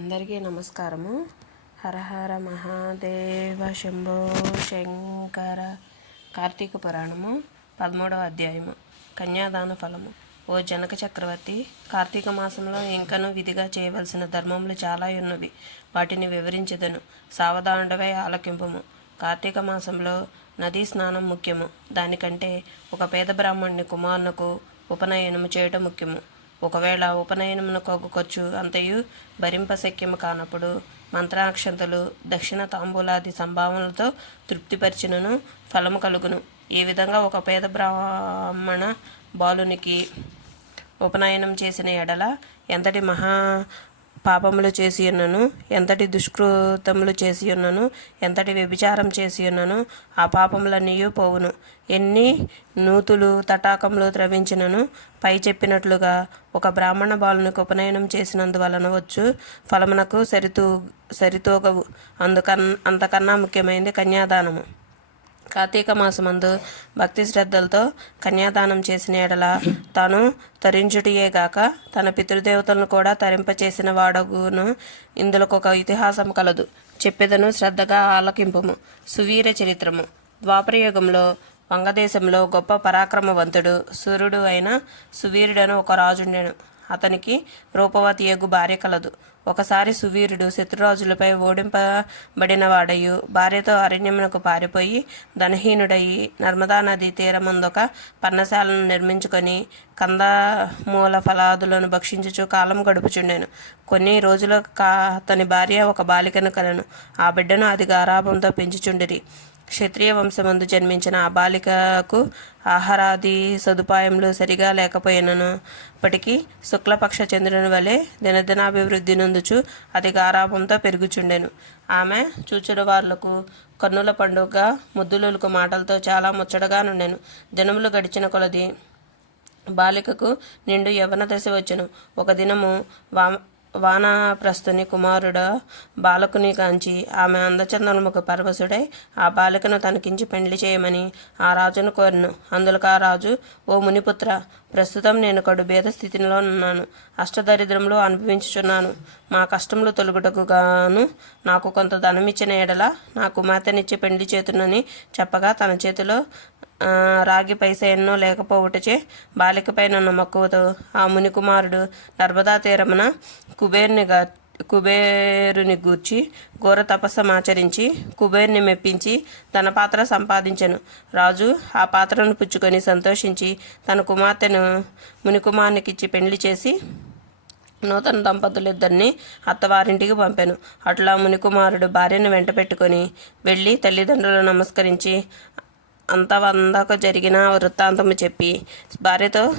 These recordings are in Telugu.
అందరికీ నమస్కారము. హరహర మహాదేవ శంభో శంకర కార్తీక పురాణము పదమూడవ అధ్యాయము. కన్యాదాన ఫలము. ఓ జనక చక్రవర్తి కార్తీక మాసంలో ఇంకను విధిగా చేయవలసిన ధర్మములు చాలా ఉన్నవి. వాటిని వివరించదను. సావధానుడవై ఆలకింపుము. కార్తీక మాసంలో నదీ స్నానం ముఖ్యము. దానికంటే ఒక పేద బ్రాహ్మణుని కుమారునకు ఉపనయనము చేయటం ముఖ్యము. ఒకవేళ ఉపనయనమున ఖర్చు అంతయు భరింపశక్యము కానప్పుడు మంత్రాక్షంతలు దక్షిణ తాంబూలాది సంభావనలతో తృప్తిపరిచినను ఫలము కలుగును. ఈ విధంగా ఒక పేద బ్రాహ్మణ బాలునికి ఉపనయనం చేసిన ఎడల ఎంతటి మహా పాపములు చేసి ఉన్నను ఎంతటి దుష్కృతములు చేసి ఉన్నను ఎంతటి వ్యభిచారం చేసి ఉన్నను ఆ పాపములన్నీ పోవును. ఎన్ని నూతులు తటాకములు త్రవించినను పై చెప్పినట్లుగా ఒక బ్రాహ్మణ బాలునికి ఉపనయనం చేసినందువలన వచ్చు ఫలమునకు సరితూ సరితూగవు. అందుకన్ అంతకన్నా ముఖ్యమైనది కన్యాదానము. కార్తీక మాసమందు భక్తి శ్రద్ధలతో కన్యాదానం చేసిన ఎడల తాను తరించుటియే గాక తన పితృదేవతలను కూడా తరింపచేసిన వాడగును ఇందులో ఒక ఇతిహాసం కలదు. చెప్పెదను శ్రద్ధగా ఆలకింపుము. సువీర చరిత్రము. ద్వాపరయుగంలో వంగదేశంలో గొప్ప పరాక్రమవంతుడు సూర్యుడు అయిన సువీరుడను ఒక రాజుండెను. అతనికి రూపవతి ఎగు భార్య కలదు. ఒకసారి సువీరుడు శత్రురాజులపై ఓడింపబడినవాడయు భార్యతో అరణ్యమునకు పారిపోయి ధనహీనుడయి నర్మదా నది తీరముందొక పర్ణశాలను నిర్మించుకొని కందమూల ఫలాదులను భక్షించుచు కాలం గడుపుచుండెను. కొన్ని రోజుల కా అతని భార్య ఒక బాలికను కలను ఆ బిడ్డను అది గారాభంతో పెంచుచుండిరి. క్షత్రియ వంశమందు జన్మించిన ఆ బాలికకు ఆహారాది సదుపాయములు సరిగా లేకపోయినను. ఇప్పటికీ శుక్లపక్ష చంద్రుని వలె దినదినాభివృద్ధి నొందుచు అది గారాభంతో పెరుగుచుండెను. ఆమె చూచుడు వార్లకు కన్నుల పండుగ ముద్దులకు మాటలతో చాలా ముచ్చటగా నుండెను. దినములు గడిచిన కొలది బాలికకు నిండు యవన దశ వచ్చెను. ఒక దినము వామ వానప్రస్థుని కుమారుడు బాలకుని కాంచి ఆమె అందచందనముకు పరవశుడై ఆ బాలికను తనకించి పెండ్లి చేయమని ఆ రాజును కోరిను. అందులకు ఆ రాజు ఓ మునిపుత్ర ప్రస్తుతం నేను కడు భేద స్థితిలో ఉన్నాను. అష్టదరిద్రములు అనుభవించుచున్నాను. మా కష్టములు తొలుగుటకు గాను నాకు కొంత ధనమిచ్చిన ఎడల నా కుమార్తెనిచ్చి పెండ్లి చేతునని చెప్పగా తన చేతిలో రాగి పైస ఎన్నో లేకపోవుటచే బాలికపై మక్కువతో ఆ మునికుమారుడు నర్మదా తీరమున కుబేరుని కుబేరుని గూర్చి ఘోర తపస్సమాచరించి కుబేరుని మెప్పించి తన పాత్ర సంపాదించెను. రాజు ఆ పాత్రను పుచ్చుకొని సంతోషించి తన కుమార్తెను మునికుమారునికిచ్చి పెండ్లి చేసి నూతన దంపతులిద్దరిని అత్తవారింటికి పంపాను. అట్లా మునికుమారుడు భార్యను వెంట పెట్టుకొని వెళ్ళి తల్లిదండ్రులను నమస్కరించి అంత అందాక జరిగిన వృత్తాంతము చెప్పి భార్యతో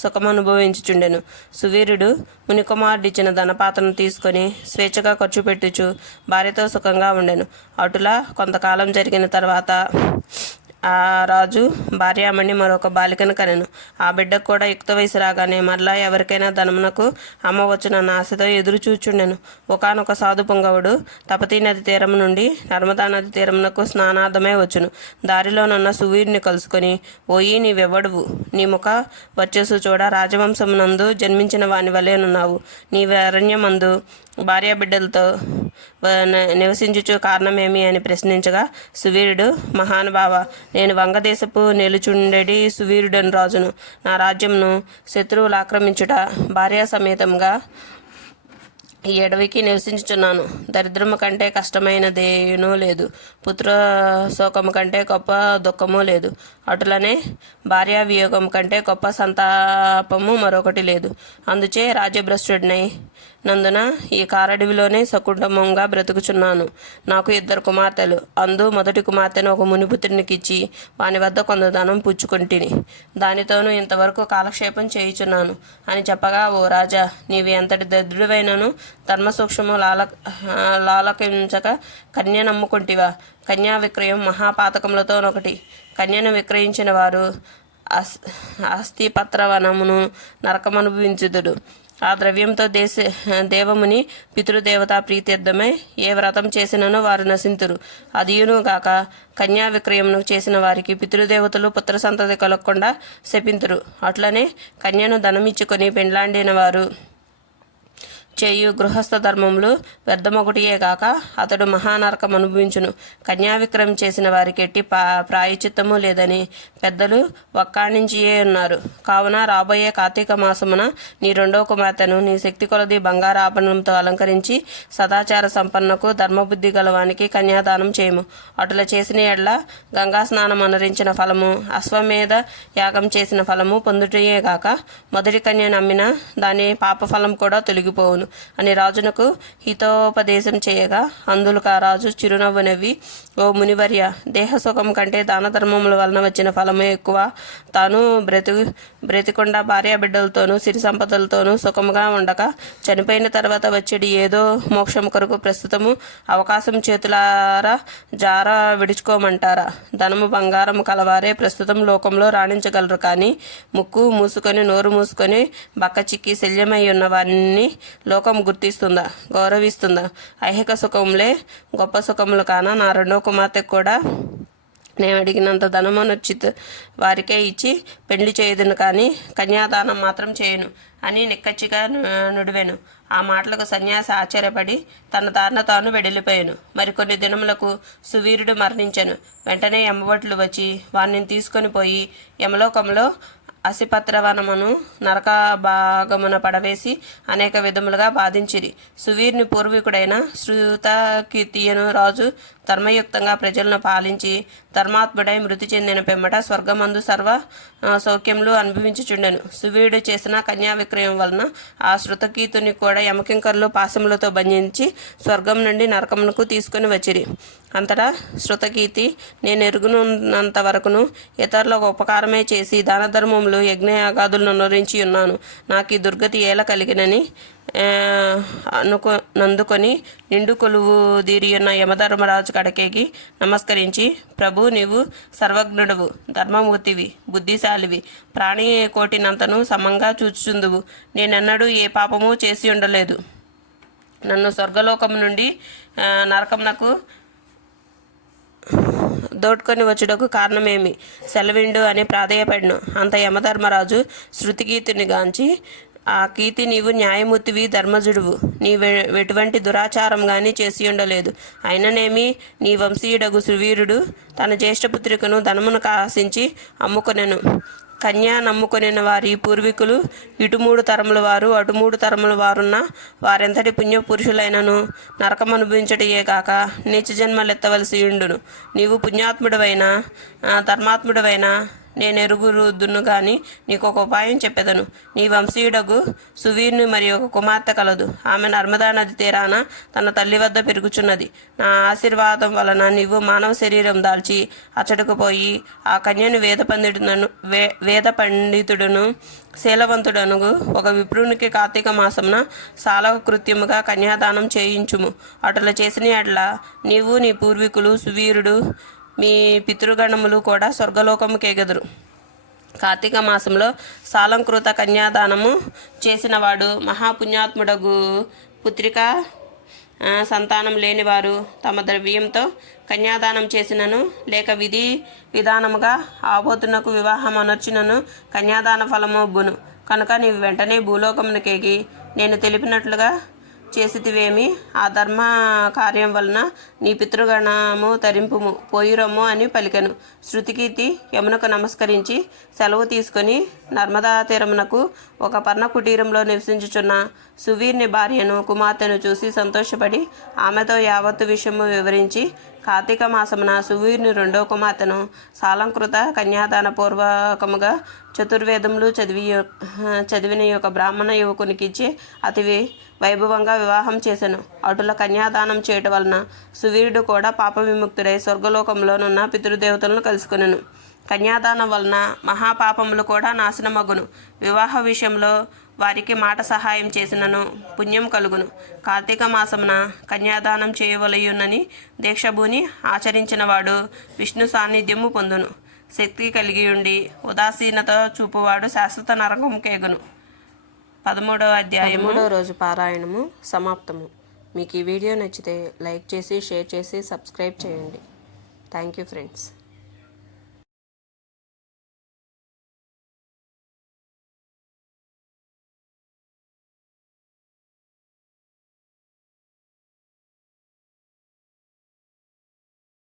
సుఖమనుభవించుచుండెను. సువీరుడు మునికుమారుడిచ్చిన ధనపాత్రను తీసుకొని స్వేచ్ఛగా ఖర్చు పెట్టుచు భార్యతో సుఖంగా ఉండెను. అటులా కొంతకాలం జరిగిన తర్వాత ఆ రాజు భార్యామణి మరొక బాలికను కనెను. ఆ బిడ్డకు కూడా యుక్త వయసు రాగానే మరలా ఎవరికైనా ధనమునకు అమ్మవచ్చునన్న ఆశతో ఎదురు చూచుండెను. ఒకనొక సాధు పొంగవుడు తపతీ నది తీరం నుండి నర్మదా నది తీరమునకు స్నానార్థమై వచ్చును. దారిలోనున్న సువీరుని కలుసుకొని ఓయి నీవెవ్వడువు? నీ ముఖ వచ్చేసు చూడ రాజవంశమునందు జన్మించిన వాని వలెనున్నావు నీవు అరణ్యమందు భార్యా బిడ్డలతో నివసించుచు కారణమేమి అని ప్రశ్నించగా సువీరుడు మహానుభావ నేను వంగదేశపు నిలుచుండెడి సువీరుడని రాజును. నా రాజ్యంను శత్రువులు ఆక్రమించుట భార్యా సమేతంగా ఈ అడవికి నివసించుచున్నాను. దరిద్రము కంటే కష్టమైనదేనూ లేదు. పుత్ర శోకము కంటే గొప్ప దుఃఖము లేదు. అటులనే భార్యా వియోగం కంటే గొప్ప సంతాపము మరొకటి లేదు. అందుచే రాజభ్రష్టుడినై నందున ఈ కారడివిలోనే సకుటుంబంగా బ్రతుకుచున్నాను. నాకు ఇద్దరు కుమార్తెలు. అందు మొదటి కుమార్తెను ఒక మునిపుత్రునికి ఇచ్చి వాని వద్ద కొంత ధనం పుచ్చుకుంటుని. దానితోనూ ఇంతవరకు కాలక్షేపం చేయుచున్నాను. అని చెప్పగా ఓ రాజా నీవి ఎంతటి దరిద్రుడైనను ధర్మ సూక్ష్మము లాల లాలకించక కన్య నమ్ముకుంటివా కన్యా విక్రయం మహాపాతకములతో ఒకటి కన్యను విక్రయించిన వారు అస్ అస్థిపత్రవనమును నరకమనుభవించుదుడు ఆ ద్రవ్యంతో దేశ దేవముని పితృదేవతా ప్రీత్యర్థమై ఏ వ్రతం చేసిననో వారు నశింతురు. అదియును గాక కన్యా విక్రయమును చేసిన వారికి పితృదేవతలు పుత్ర సంతతి కలగకుండా శపింతురు. అట్లనే కన్యను ధనమిచ్చుకొని పెండ్లాండిన వారు చేయు గృహస్థ ధర్మములు వ్యర్థమొకటియే కాక అతడు మహానరకం అనుభవించును. కన్యావిక్రమం చేసిన వారికి ఎట్టి పా ప్రాయచిత్తము లేదని పెద్దలు వక్కాణించియే ఉన్నారు. కావున రాబోయే కార్తీక మాసమున నీ రెండో కుమార్తెను నీ శక్తి కొలది బంగారాభరణంతో అలంకరించి సదాచార సంపన్నకు ధర్మబుద్ధి గలవానికి కన్యాదానం చేయము. అటుల చేసిన ఎడ్ల గంగా స్నానం అనరించిన ఫలము అశ్వమేధ యాగం చేసిన ఫలము పొందుటయే కాక మొదటి కన్య నమ్మిన దాని పాపఫలం కూడా తొలగిపోవును. అని రాజునకు హితోపదేశం చేయగా అందులకు ఆ రాజు చిరునవ్వు నవ్వి ఓ మునివర్య దేహ సుఖం కంటే దాన ధర్మముల వలన వచ్చిన ఫలమే ఎక్కువ. తాను బ్రతి బ్రతికొండ భార్య బిడ్డలతోనూ సిరి సంపదలతోనూ సుఖముగా ఉండక చనిపోయిన తర్వాత వచ్చేది ఏదో మోక్షం కొరకు ప్రస్తుతము అవకాశం చేతులారా జార విడుచుకోమంటారా? ధనము బంగారం కలవారే ప్రస్తుతం లోకంలో రాణించగలరు కానీ ముక్కు మూసుకొని నోరు మూసుకొని బక్క చిక్కి శల్యమై ఉన్న వారిని లోకం గుర్తిస్తుందా గౌరవిస్తుందా? ఐహిక సుఖములే గొప్ప సుఖములు కాన నా రెండో కుమార్తె కూడా నేను అడిగినంత ధనమనొచ్చిత వారికే ఇచ్చి పెళ్ళి చేయదును కానీ కన్యాదానం మాత్రం చేయను అని నిక్కచ్చిగా నుడివెను. ఆ మాటలకు సన్యాసి ఆశ్చర్యపడి తన దారిన తాను వెడలిపోయాను. మరికొన్ని దినములకు సువీరుడు మరణించను. వెంటనే ఎమ్మబట్లు వచ్చి వారిని తీసుకొని పోయి యమలోకంలో అసిపత్రవనమును నరక భాగమున పడవేసి అనేక విధములుగా బాధించిరి. సువీర్ని పూర్వీకుడైన శ్రుతకీర్తియను రాజు ధర్మయుక్తంగా ప్రజలను పాలించి ధర్మాత్ముడై మృతి చెందిన పిమ్మట స్వర్గమందు సర్వ సౌఖ్యములు అనుభవించుచుండెను. సువీడు చేసిన కన్యా విక్రయం వలన ఆ శృతకీతుని కూడా యమకింకర్లు పాశములతో బంధించి స్వర్గం నుండి నరకమునకు తీసుకుని వచ్చిరి. అంతటా శృతకీర్తి నేను ఎరుగునంత వరకును ఇతరులకు ఉపకారమే చేసి దాన ధర్మములు యజ్ఞయాగాదులను నొరించి ఉన్నాను. నాకు ఈ దుర్గతి ఏల కలిగినని అనుకో నందుకొని నిండు కొలువు దీరియున్న యమధర్మరాజు కడకేకి నమస్కరించి ప్రభు నీవు సర్వజ్ఞుడవు ధర్మమూర్తివి బుద్ధిశాలివి ప్రాణి కోటినంతను సమంగా చూచుచుందువు. నేనెన్నడూ ఏ పాపము చేసి ఉండలేదు. నన్ను స్వర్గలోకం నుండి నరకమునకు దోడ్కొని వచ్చుటకు కారణమేమి? సెలవిండు అని ప్రాధేయపడిను. అంత యమధర్మరాజు శృతిగీతుని గాంచి ఆ కీర్తి నీవు న్యాయమూర్తివి ధర్మజుడువు. నీ వె- ఎటువంటి దురాచారం గాని చేసి ఉండలేదు అయిననేమి నీ వంశీయుడగు సువీరుడు తన జ్యేష్ఠపుత్రికను ధనమును కాసించి అమ్ముకొనెను. కన్యా నమ్ముకొనిన వారి పూర్వీకులు ఇటు మూడు తరముల వారు అటు మూడు తరముల వారున్న వారెంతటి పుణ్య పురుషులైనను నరకం అనుభవించటయే కాక నీచ జన్మలెత్తవలసి ఉండును నీవు పుణ్యాత్ముడవైన ధర్మాత్ముడవైనా ధర్మాత్ముడవైన నేను ఎరుగురుదును గాని నీకు ఒక ఉపాయం చెప్పెదను. నీ వంశీయుడగు సువీర్ని మరి ఒక కుమార్తె కలదు. ఆమె నర్మదా నది తీరాన తన తల్లి వద్ద పెరుగుచున్నది. నా ఆశీర్వాదం వలన నీవు మానవ శరీరం దాల్చి అచ్చటకు పోయి ఆ కన్యను వేద పండితుడను వే వేద పండితుడును శీలవంతుడనుగు ఒక విప్రునికి కార్తీక మాసమున సాలవ కృత్యముగా కన్యాదానం చేయించుము. అటుల చేసిన అట్లా నీవు నీ పూర్వీకులు సువీరుడు మీ పితృగణములు కూడా స్వర్గలోకముకెగదురు కార్తీక మాసంలో సాలంకృత కన్యాదానము చేసినవాడు మహాపుణ్యాత్ముడగు పుత్రిక సంతానం లేనివారు తమ ద్రవ్యంతో కన్యాదానం చేసినను లేక విధి విధానముగా ఆబోతునకు వివాహం అనర్చినను కన్యాదాన ఫలము బును. కనుక నీవు వెంటనే భూలోకమునకేగి నేను తెలిపినట్లుగా చేసితివేమి? ఆ ధర్మ కార్యం వలన నీ పితృగణము తరింపుము పోయిరమ్ము అని పలికెను. శృతికీర్తి యమునకు నమస్కరించి సెలవు తీసుకొని నర్మదా తీరమునకు ఒక పర్ణ కుటీరంలో నివసించుచున్న సువీర్ని భార్యను కుమార్తెను చూసి సంతోషపడి ఆమెతో యావత్తు విషయము వివరించి కార్తీక మాసమున సువీర్ని రెండో కుమార్తెను సాలంకృత కన్యాదాన పూర్వకముగా చతుర్వేదములు చదివి చదివిన యొక్క బ్రాహ్మణ యువకునికిచ్చి అతి వైభవంగా వివాహం చేశాను అటుల కన్యాదానం చేయటం వలన సువీరుడు కూడా పాప విముక్తుడై స్వర్గలోకంలోనున్న పితృదేవతలను కలుసుకున్నాను కన్యాదానం వలన మహాపాపములు కూడా నాశనమగును. వివాహ విషయంలో వారికి మాట సహాయం చేసినను పుణ్యం కలుగును. కార్తీక మాసమున కన్యాదానం చేయవలయునని దీక్షభూని ఆచరించినవాడు విష్ణు సాన్నిధ్యము పొందును. శక్తి కలిగి ఉండి ఉదాసీనత చూపువాడు శాశ్వత నరకం కేగును. పదమూడవ అధ్యాయము. మూడవ రోజు పారాయణము సమాప్తము. మీకు ఈ వీడియో నచ్చితే లైక్ చేసి షేర్ చేసి సబ్స్క్రైబ్ చేయండి. Thank you friends.